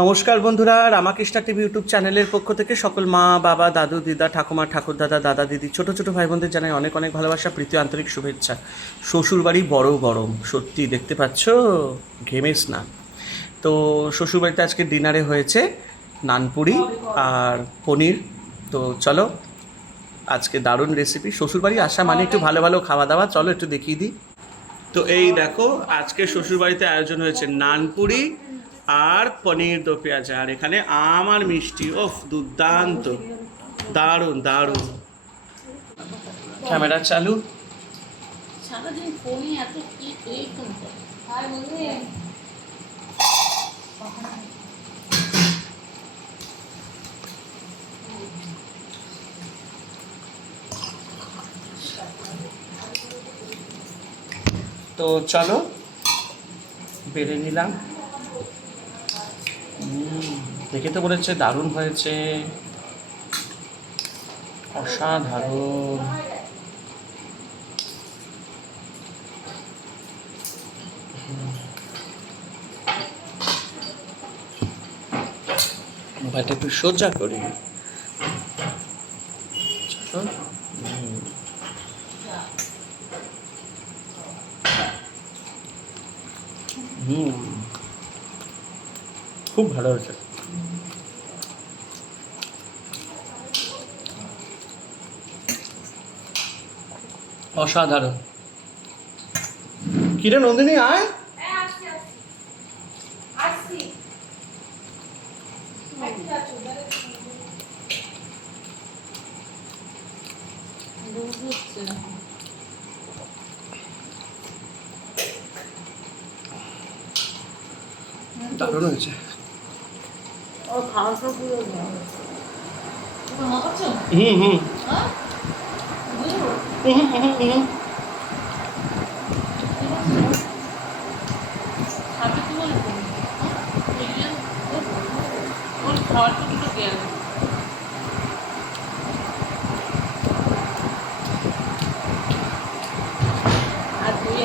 নমস্কার বন্ধুরা, Ramakrishna TV YouTube চ্যানেলের পক্ষ থেকে সকল মা বাবা দাদু দিদা ঠাকুমা ঠাকুরদাদা দাদা দিদি ছোট ছোট ভাই বোনদের জানাই অনেক অনেক ভালোবাসা, প্রীতি, আন্তরিক শুভেচ্ছা। শ্বশুরবাড়ি বড় গরম, সত্যি দেখতে পাচ্ছ, ঘেমে স্নান। তো শ্বশুরবাড়িতে আজকে ডিনারে হয়েছে নানপুরি আর পনির। তো চলো, আজকে দারুণ রেসিপি। শ্বশুরবাড়ি আসা মানে একটু ভালো ভালো খাওয়া দাওয়া, চলো একটু দেখিয়ে দিই। তো এই দেখো, আজকে শ্বশুরবাড়িতে আয়োজন হয়েছে নানপুরি আর পনির দো পেঁয়াজ, আর এখানে আম আর মিষ্টি। ওফ, দুর্দান্ত, দারুণ দারুণ। ক্যামেরা চালু। সারাদিন ফোনে এত কি এই ফোন করে হাই বন্ধু তো চলো, বেড়ে নিলাম। দেখে তো বলেছে দারুণ হয়েছে, অসাধারণ। মোবাইলটা একটু সোজা করি। চলো। খুব ভালো হয়েছে। অসাধারণ। কিরে নন্দিনী, আয়। দারুণ হয়েছে। ও খাওয়া সব পুরো তুমি মাখাচ্ছ হুম হুম হ্যাঁ খাবে কি বলে ওর খাওয়ার তো কিছু জ্ঞান আর তুই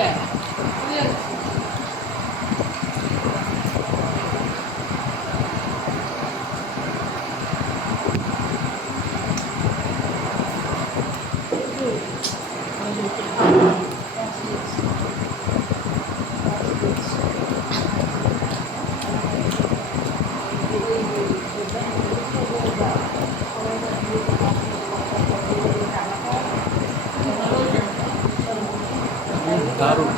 দারুণ।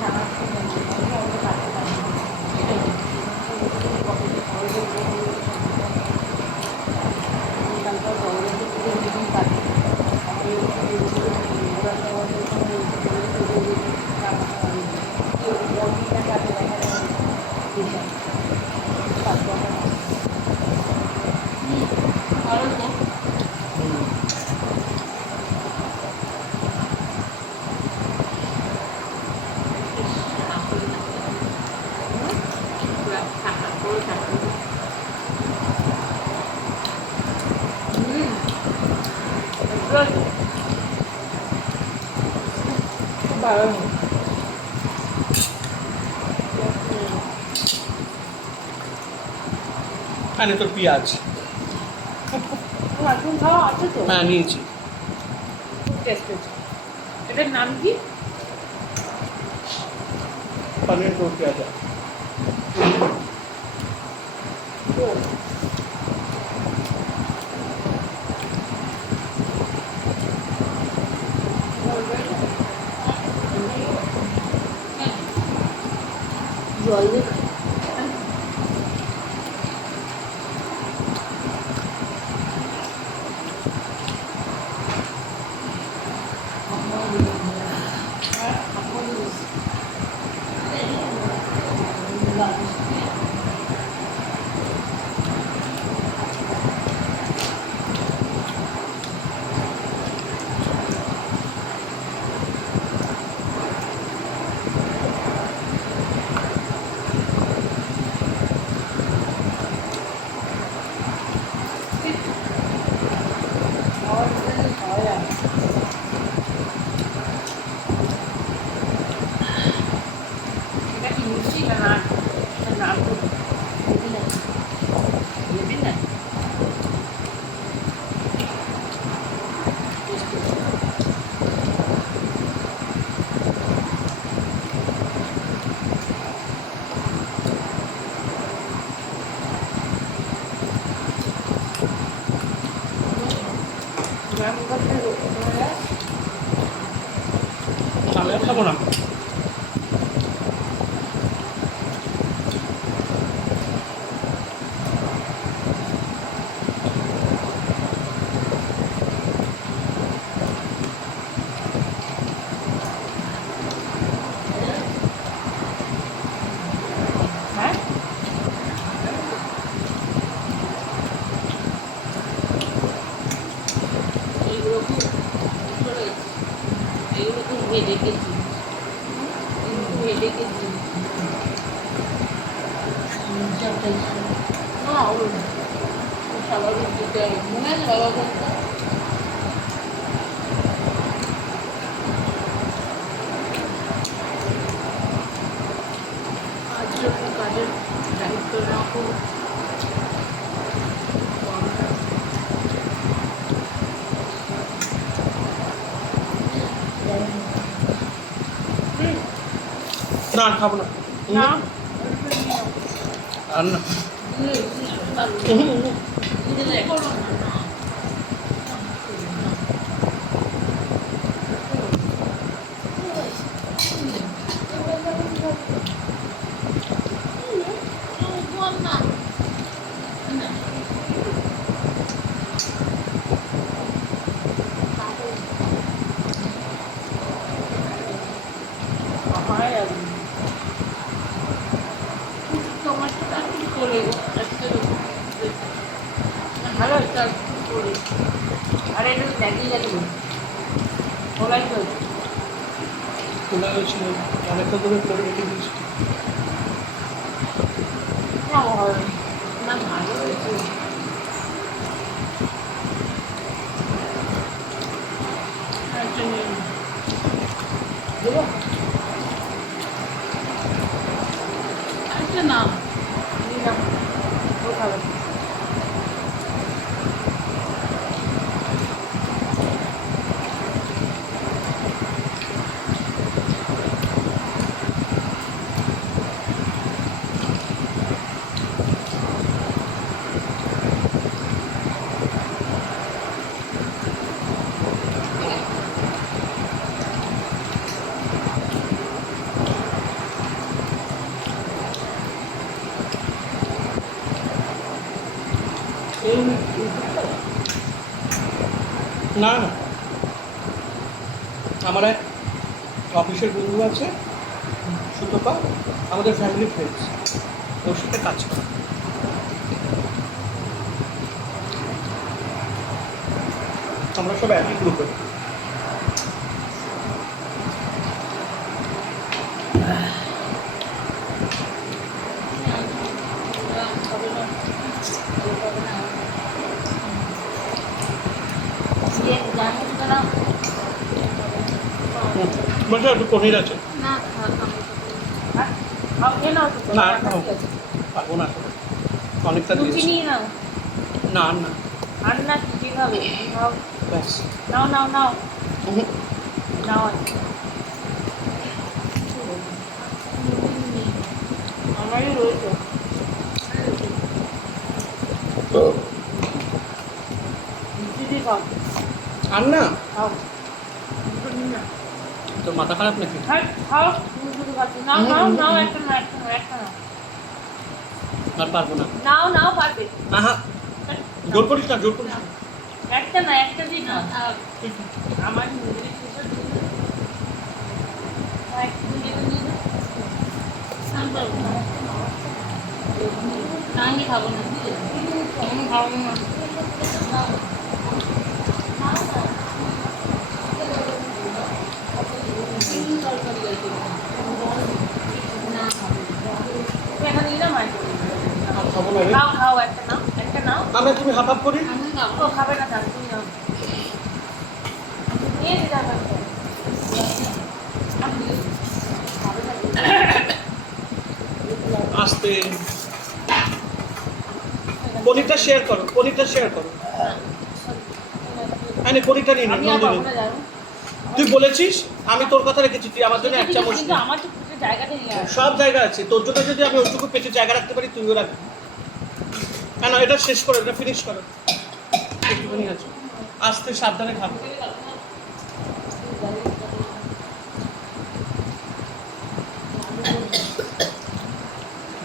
এখানে তোর পেঁয়াজ। এখন খাওয়া আছে তো হ্যাঁ, নিয়েছি। খুব টেস্ট হয়েছে এটার নাম কি পনির দো পেঁয়াজ। জল দিয়ে আমি আর খাবো না। এইগুলো খুব চলে গেছে। এইগুলো খুব হেডেকের জিনিস, হেডেকের জিনিস। না ওর স্বাভাবিক দিতে হবে, মনে আছে বাবা বলতো? আজ যখন কাজের দায়িত্ব না করো, না আর খাবো না। না আর না। ভালো একটা করে আরে এটা তো দেখিয়ে যাবে ওলাই তো খোলা হয়েছিল অনেকটা করে করে রেখে দিয়েছি। না হয় না, ভালো হয়েছে। একটা নিয়ে নিই। দেবো একটা না নিলাম, ও খাবে। না না, আমার এক অফিসের বন্ধু আছে সুতপা, আমাদের ফ্যামিলি ফ্রেন্ডস, ওর সাথে কাজ করে। আমরা সব একই গ্রুপে। বলছে একটু পনির আছে। না না আর খাবো পারবো না, অনেকটা দিয়েছি। নিয়ে নাও, না আর না, আর না কি খাবে খাও, ব্যাস। নাও নাও নাও হুম। নাও। আমারই রয়েছে দিদি খাও, আর না, খাও তোর মাথা খারাপ নাকি? খাও খাও, তুমি শুধু খাচ্ছো। নাও নাও নাও, একটা না একটা না একটা নাও, আর পারবো না। নাও নাও পারবে। আহা, জোর করিস না, জোর করিস না। একটা না একটা দিন আমার নিজের শেষে দিন একটু নিয়ে নিয়ে না, আমি খাবো না, আমি খাবো না। এখানে নিলাম আর আর খাবো না রে। খাও খাও, একটা নাও একটা নাও। আমরা তুমি হাফ হাফ করি। ও খাবে না তাহলে তুমি নাও, নিয়ে দিতে হবে। আস্তে, পনিরটা শেয়ার করো, পনিরটা শেয়ার করো। হ্যাঁ পনিরটা নিয়ে আমি নিন। আর পাবো না জানো, তুই বলেছিস, আমি তোর কথা রেখেছি, তুই আমার জন্য এক চামচ কিন্তু নে। আমার তো জায়গাটা নিয়ে আসবে। সব জায়গা আছে, তোর জন্য যদি আমি ওইটুকু পেটে জায়গা রাখতে পারি তুইও রাখবি। কেন এটা শেষ করো, এটা ফিনিশ করো। একটুখানি আছে। আস্তে সাবধানে খাবে।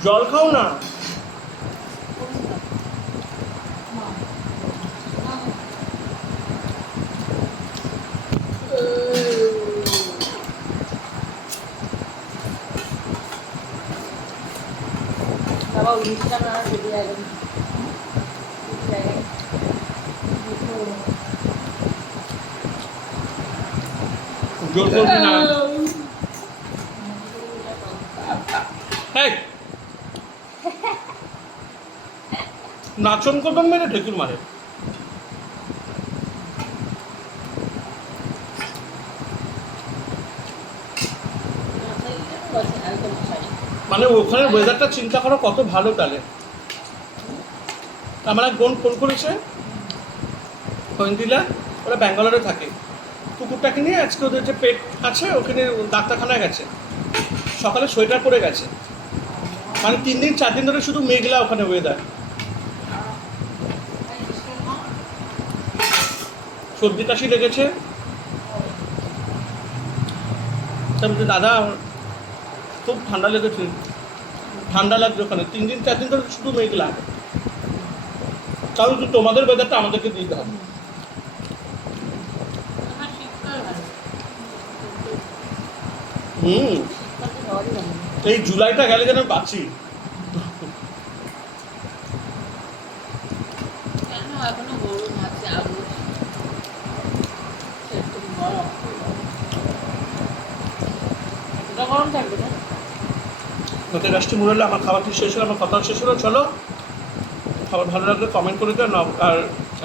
জল খাও না। বাবা 19 টাকা আর বেরিয়ে গেল জোর করবি না। এই, নাচন কদম মেরে ঢেকুর মারে। মানে ওখানে ওয়েদারটা চিন্তা করো কত ভালো। তাহলে আমার এক বোন ফোন করেছে হইন্দিলা, ওরা ব্যাঙ্গালোরে থাকে। কুকুরটাকে নিয়ে আজকে ওদের যে পেট আছে ওখানে ডাক্তারখানায় গেছে, সকালে সোয়েটার পরে গেছে। মানে 3 দিন 4 দিন ধরে শুধু মেঘলা ওখানে ওয়েদার। সর্দি কাশি লেগেছে। তারপরে দাদা খুব ঠান্ডা লেগেছে, ঠান্ডা লাগছে ওখানে 3 দিন 4 দিন ধরে শুধু মেঘলা। কারণ তোমাদের ওয়েদারটা আমাদেরকে দিতে হবে। এই জুলাইটা গেলে যেন বাঁচি। এখনো গরম আছে, গরম থাকবে না। ওকে গাছটি মুড়ালে আমার খাবারটি শেষ হলো, আমার কথা শেষ হলো। চলো, খাবার ভালো লাগলে কমেন্ট করে দাও, আর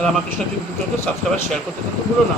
রামাকৃষ্ণ টিভি সাবস্ক্রাইব শেয়ার করতে কিন্তু ভুলো না।